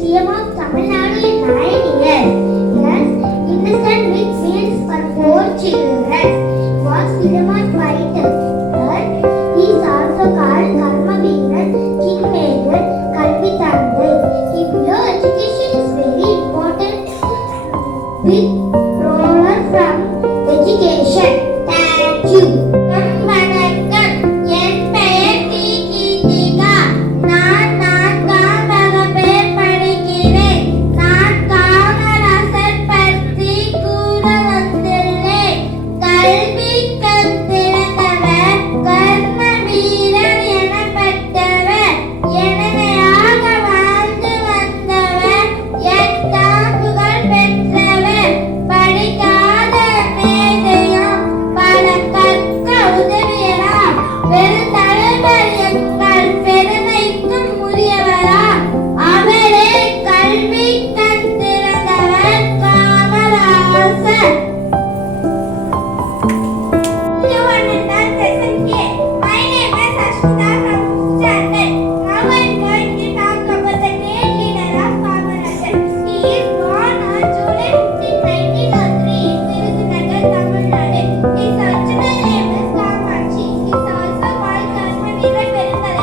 CM of Tamil Nadu in 9 years. Yes, innocent with meals for 4 children. Was Philemon White. He is also called Karmaveeran, Kingmaker, Kalvi Thandai. He below education is very important. Big roller from education. Thank you. வணக்கம். என் பெயர் D. Keerthika. நான் 4ஆம் வகுப்பு படிக்கிறேன். நான் காமராசர் பற்றி கூற வந்துள்ளேன். கல்வி கண் திறந்தவர், கர்ம வீரர் எனப்பட்டவர், எளிமையாக வாழ்ந்து வந்தவர், எட்டாம் புகழ் பெற்றவர், படிக்காத மேதையும் பல கற்க உதவியராம், பெருந்தலைவர் எங்கள் பெருமைக்கும் உரியவராம். அவரே கல்வி கண் திறந்தவர் Kamarajar. You understand lesson here. My name is Ashmita from 6th standard. Now I am going to talk about the great leader of Kamarasar. He is born on July 15, 1903 in Virudunagar, Tamil Nadu. His original name is Kamachi. He is also called Karmaveeran Perunthalavar.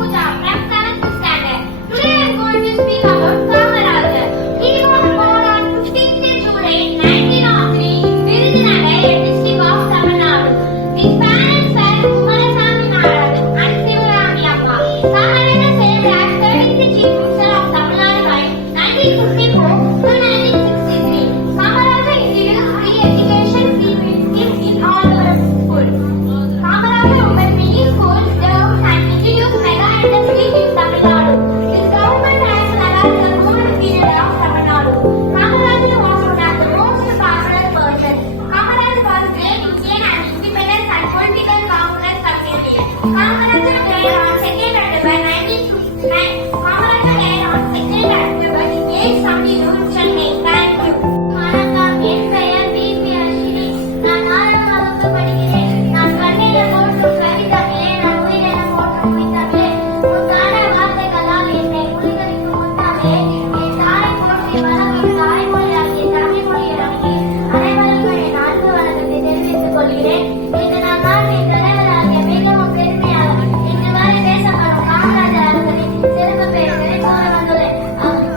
Pooja from 7th standard. Today I am going to speak about Kamarajar. He was born on 15th July 1903 in Virudhunagar, district of Tamil Nadu. His parents were Kumarasamy Narayan and Sivagami Amma. Kamarajar served as 36th Chief Minister of Tamil Nadu by 1954 to 1963. Kamarajar introduced free education in all over school. Kamarajar opened many schools, developed and introduced mega industries in Tamil Nadu. His government has allowed the gold period of Tamil Nadu. Kamarajar was one of the most powerful persons. Kamarajar was great in gain and independence and political confidence of India. Kamarajar died on 2nd October 1959. Kamarajar died on 2nd October age 72 in Chennai. Thank you. வணக்கம். என் பெயர் BP Ashwini. நான் 4ஆம் வகுப்பு படிக்கிறேன். நான் கண்ணீரை போற்றும் கவிதமிழே, நான் உயிரென போற்றும் உயிர்த்தமிழே, முத்தான வார்த்தைகளால் என்னை முழுகடிக்கும் முத்தமிழே, என் தாயை போற்றி வணங்கும் தாய்மொழியாகிய தமிழ் மொழியை வணங்கி அனைவருக்கும் என் அன்பு வணக்கத்தை தெரிவித்துக் கொள்கிறேன். இன்று நம் நாட்டின் தலைவராகிய மிகவும் பெருமையாக இன்று வரை பேசப்படும் காமராஜர் அவர்களின் சிறப்பு பெயர்களை கூற வந்துள்ளேன். அவர்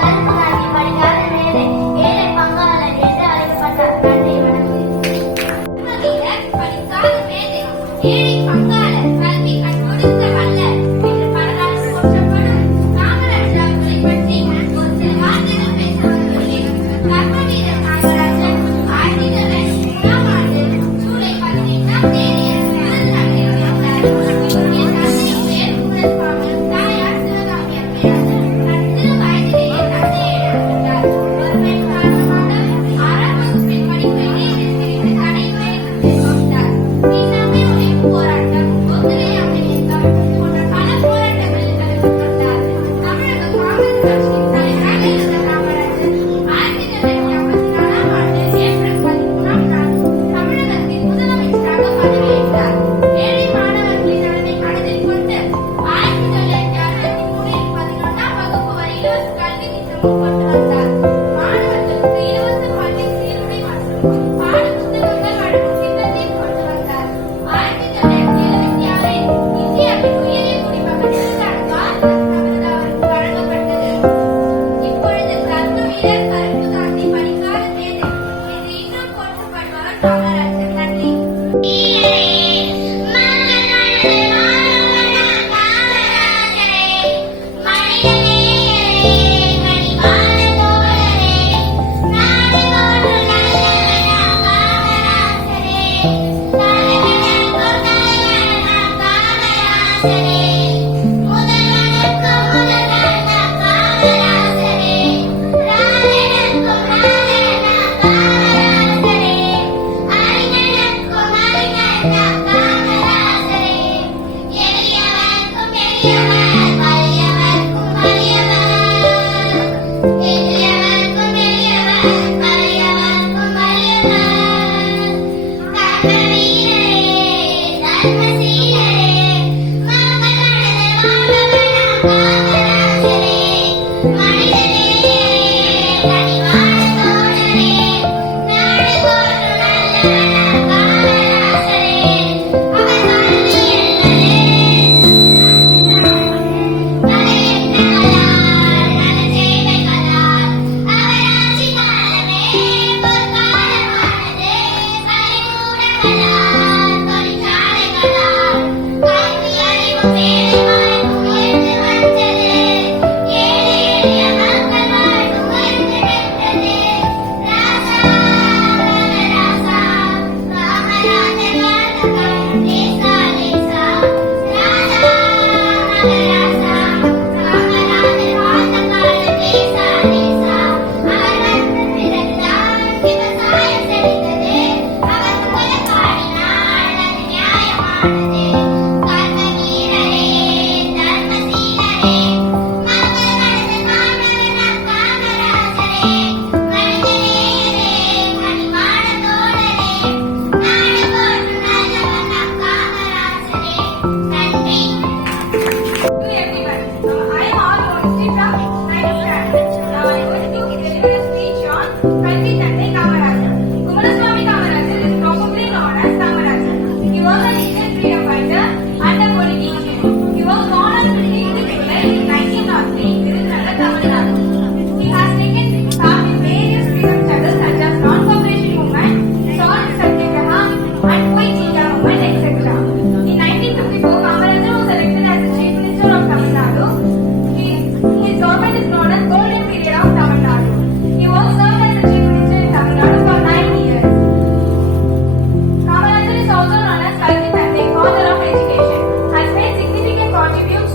கருப்புகாட்டி படிக்காத மேலே ஏழை பங்காளர் என்று அழைக்கப்பட்டார். நன்றி, வணக்கம். படிக்காத மேதை, ஏழை பங்காளர், கல்வி கண் கொடுத்த வல்லர் என்று பலரால் போற்றப்படும் காமராஜர் அவர்களை பற்றி ஒரு சில வார்த்தைகள் பேச வந்துள்ளேன். கர்மவீரர் காமராஜர் 1901ஆம் ஆண்டு ஜூலை 18ஆம் தேதி விருதுநகரில் பிறந்தார். இவருடைய தந்தை பெயர் குமரசாமி, தாயார் சிவகாமி அம்மையார். தன் சிறு வயதிலேயே தந்தையை இழந்துவிட்டார். வறுமை காரணமாக 6ஆம் வகுப்பில் படிப்பை நிறுத்திவிட்டு கடைவேலைக்கு சென்றார். மீனாட்சி உழைப்பு போராட்டம், ஒத்துழையாமை இயக்கம் போன்ற பல போராட்டங்களில் கலந்து கொண்டார். தமிழக காங்கிரஸ் கட்சியின் தலைவராக இருந்த காமராஜர் 1954ஆம் ஆண்டு ஏப்ரல் 13ஆம் நாள் தமிழகத்தின் முதலமைச்சராக பதவியேற்றார். ஏழை மாணவர்களின் நலனை மனதில் கொண்டு 1963இல் 11ஆம் வகுப்பு வரை இலவச கல்வி திட்டமும் கொண்டு வந்தார். மாணவர்களுக்கு இலவச பள்ளி சீருடை மற்றும் பாட புத்தகங்கள் வழங்கும் திட்டத்தையும் கொண்டு வந்தார். 1976இல் இந்தியாவின் உயரிய குடிமகனுக்கான பாரத ரத்னா அவருக்கு வழங்கப்பட்டது. இப்பொழுது கர்மவீரர், கருப்பு காந்தி, படிக்காத மேதை என்று இன்னும் போற்றப்படுபவர் காமராஜர். நன்றி.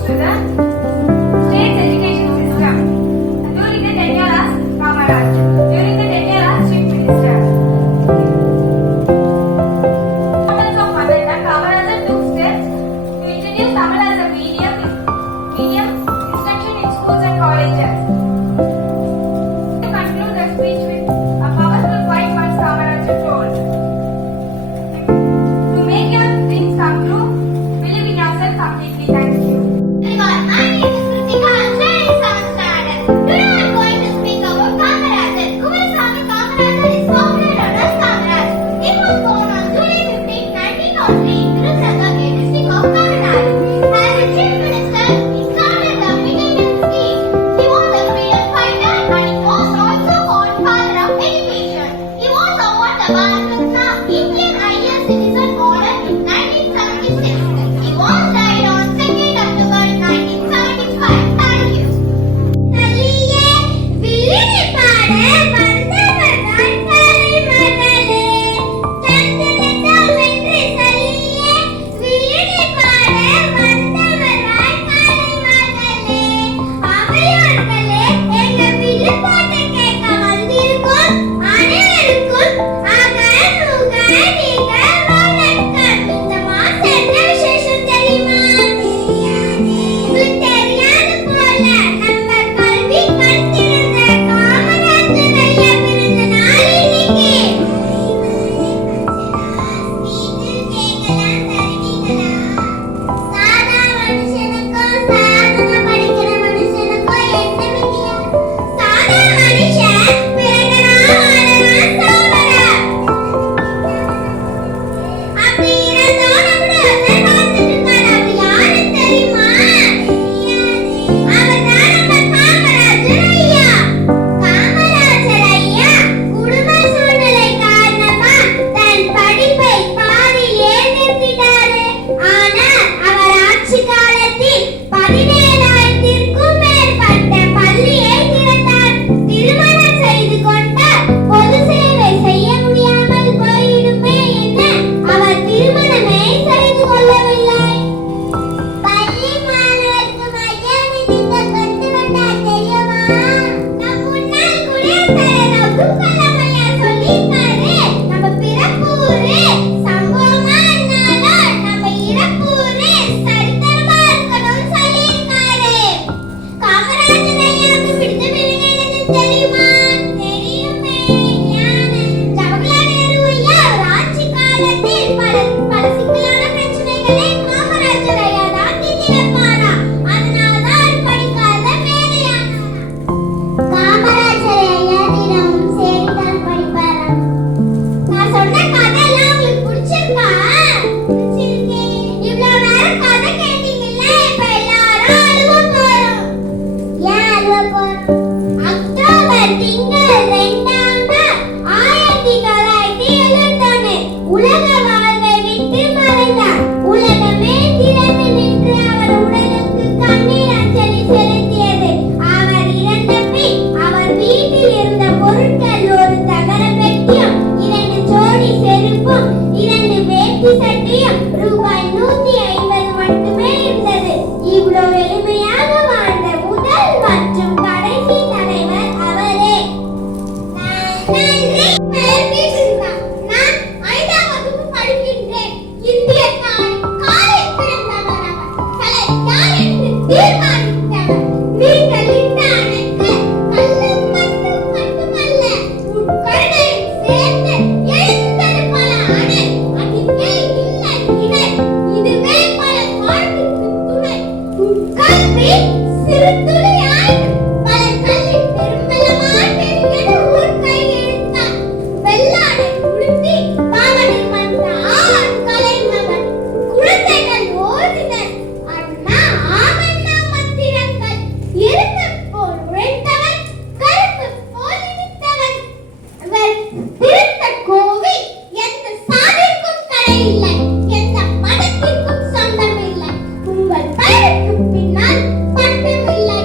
to the state education system during the tenure of Kamaraj. During the tenure of Chief Minister. Government of Maharashtra, Kamaraj took steps to introduce Tamil as a medium instruction in schools and colleges. To conclude the speech with a powerful point once Kamaraj told. To make your dreams come true, believe in yourself completely. Thank you. My name is Kritika. I'm studying 7th standard. Today I'm going to speak about Kamarajar. Kumarasamy Kamarajar is popular known as Kamaraj. He was born on July 15, 1903 in Tirunelveli, district of Tamil Nadu. As a chief minister, he started the Millennium Scheme. He was a freedom fighter and he was also called father of education. He was awarded the Bharat Ratna Indian Ideal Citizen Order in 1976. He was died on 2nd October 1975. Thank you. சலியே விழினி பாட வந்தவர்கள் தலைமகளே தந்தனதம் என்று சலியே விழினி பாட வந்தவர்கள் தலைமகளே அவையோர்களே எங்க விழுப்பாட்டை கேட்க வந்திருக்கோம் அனைவருக்கும் அகமுக நீங்க வணக்கம். இந்த மாசம் என்ன விசேஷம் தெரியுமா? உங்களுக்கு தெரியாது போல நம்ம கல்வி கண் திறந்த காமராஜர் ஐயா பிறந்த நாள் இன்னைக்கு. சாதா மனுஷனுக்கும் சாதனை படிக்கிற மனுஷனுக்கும் என்ன வித்தியாசம்? சாதா மனுஷன் பிறகுதான் சாவரா. அப்படி இருந்தோம் நம்மள ஒருத்தர் பார்த்துட்டு இருக்காரு. அவர் யாருன்னு தெரியுமா? அவர்தான் நம்ம காமராஜர் ஐயா. காமராஜர் ஐயா குடும்ப சூழ்நிலை காரணமா தன் படிப்பை பாதியிலே நிறுத்திட்டாரு. ஆனால் அவர் ஆட்சி காலத்தில் 17,000க்கும் மேற்பட்ட பள்ளியை திறந்தார். திருமணம் செய்து கொண்டார். பொது சேவை செய்ய முடியாமல் போயிடுமே என அவர் திருமணமே செய்து கொள்ளவில்லை. பள்ளி மாணவருக்கு மரியாதை திட்டம் கொண்டு வந்தார் தெரியுமா? நம் முன்னாள் குடியரசுத் தலைவர் அப்துல் கலாம் ஐயா சொல்லியிருக்காரு, நம்ம பிறப்பு ஊரு சம்பவமா இருந்தாலும் நம்ம இறப்பு ஊரு சரித்திரமா இருக்கணும்னு சொல்லியிருக்காரு. காமராஜர் ஐயாவுக்கு பிடித்த விலங்கு என்னது தெரியுமா? தெரியுமே, யானை. ஜவஹர்லால் நேரு ஐயா அவர் ஆட்சி காலத்தில் பல சிக்கலான பிரச்சனைகளை காமராஜர் ஐயா தான் தீர்த்து வைப்பாராம். அதனாலதான் அவர் படிக்காத மேதையானாராம். காமராஜர் ஐயா தினமும் செய்தித்தாள் படிப்பாராம். நான் சொன்ன கதையெல்லாம் உங்களுக்கு பிடிச்சிருக்கா? பிடிச்சிருக்கு. இவ்வளவு நேரம் கதை கேட்டீங்கல்ல, இப்ப எல்லாரும் அழுவ போறோம். ஏன் அழுவ போறோம்? அக்டோபர் திங்கள் 2ஆம் நாள் 1971 உலக வாழ்வை விட்டு மறைந்தார். உலகமே திரண்டு நின்று அவர் உடலுக்கு கண்ணீர் அஞ்சலி செலுத்தியது. அவர் இறந்த பின் அவர் வீட்டில் இருந்த பொருட்கள் ஒரு தகர பெட்டியும் 2 ஜோடி செருப்பும் 2 வேட்டி சட்டையும் ரூபாய் 150 மட்டுமே இருந்தது. இவ்வளவு எளிமையாக வாழ்ந்த முதல் மற்றும் கடைசி தலைவர் அவரே. நன்றி. பெயர் வீசுங்கா. நான் 5ஆம் வகுப்பு படிக்கின்றேன். இந்திய காலில் பிறந்தவர் அவர். கலை யார் என்று தீர்மானித்தவர். நீங்கள் இந்த அணைக்கு கல்லும் மட்டுமல்ல உட்கருணையும் சேர்ந்து எழுந்தது பல அணை. அதுவே இல்லை இணை. இதுவே பல வாழ்வுக்கு துணை. உட்கல்வி சிறு துளியாய் பல கல்வி பெரும்பெல்லமாய் பெருகியது ஊர் கை எழுத்தார். வெள்ளாடை உடுத்தி பாவனை வந்த கலை மகன். குழந்தைகள் ஓடினர். அண்ணா ஆமண்ணா மந்திரங்கள். எறும்பு போல் உழைத்தவன், கருப்பு போல் இனித்தவன். அவர் திருத்த கோவில் எந்த சாதிக்கும் தடையில்லை, எந்த மதத்திற்கும் சொந்தமில்லை. உங்கள் பெயருக்கு பின்னால் பட்டமில்லை.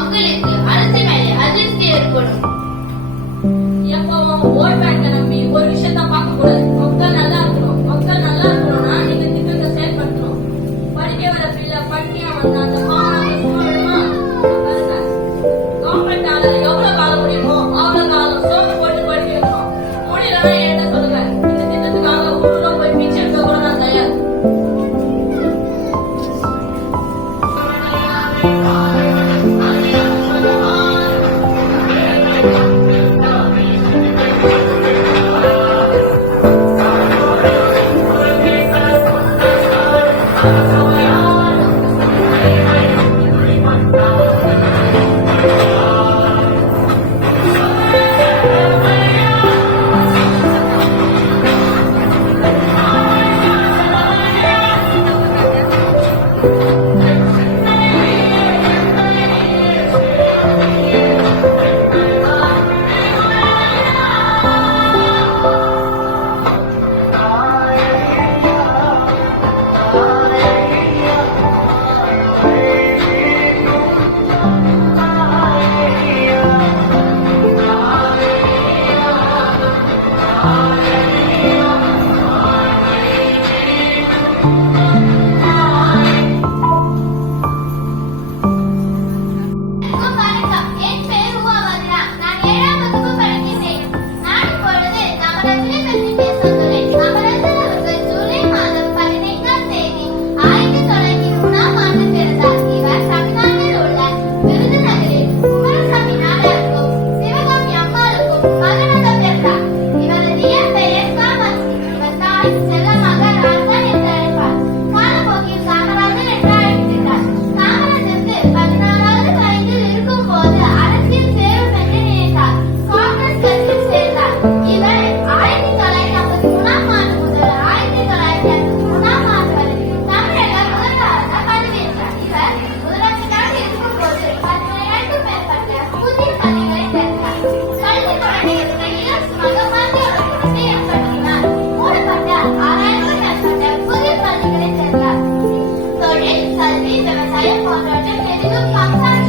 மக்களுக்கு அரசு மேலே அதிருப்தி ஏற்படும். எப்பவும் ஓட் பேங்கை நம்பி ஒரு விஷயத்த பார்க்க கூடாது. மக்கள் நல்லா இருக்கணும். மக்கள் நல்லா இருக்கணும்னா நீங்க திட்டத்தை செயல்படுத்தணும். படிக்க வர பிள்ளை பட்டியா வந்தா அந்த மாணவர்கள் சும்மா விடுமா? கவர்மெண்டால எவ்வளவு காலம் முடியுமோ அவ்வளவு காலம் சோப்பு போட்டு படிக்க வைக்கணும். முடியலன்னா என்ன சொல்லுங்க. இந்த திட்டத்துக்காக ஊருல போய் பிச்சை எடுக்க கூட நான் தயார். வணக்கம். என் பெயர் உமா வர்ணா. நான் 7ஆம் வகுப்பு படிக்கிறேன். நான் இப்பொழுது நவரத்தினை பற்றி பேச உள்ளேன். நவரத்தின அவர்கள் ஜூலை மாதம் 15ஆம் தேதி 1903ஆம் ஆண்டு பிறந்தார். இவர் தமிழ்நாட்டில் உள்ள விருதுநகரில் குமாரசாமி நாடாருக்கும் சிவகாமி அம்மாளுக்கும் மகனாக பிறந்தார். இவரது இயற்பெயர் காமாட்சி. இவர் தாய் செல்லமாக ராஜா என்று அழைப்பார். காலப்போக்கில் காமராஜர் என்று அழைக்கிறார். காமராஜருக்கு 14வது வயதில் இருக்கும்போது அரசியல் சேரும் என்று நினைத்தார். காங்கிரஸ் கட்சியில் சேர்ந்தார். இவர் 1953ஆம் ஆண்டு முதல் 1963ஆம் ஆண்டு வரை தமிழக முதல்வராக பதவியேற்றார். இவர் முதலமைச்சராக இருக்கும்போது 17க்கும் மேற்பட்ட புதிய பணிகளை திறந்தார். கல்வி தொடங்கியதற்கு இலவச மகமாரி அவர்களுக்கு ஏற்படுத்தினார். மூடப்பட்ட 6000க்கும் மேற்பட்ட புதிய பள்ளிகளை திறந்தார். தொழில், கல்வி, விவசாயம் போன்றவற்றில் பெரிதும் பங்காற்றினார்.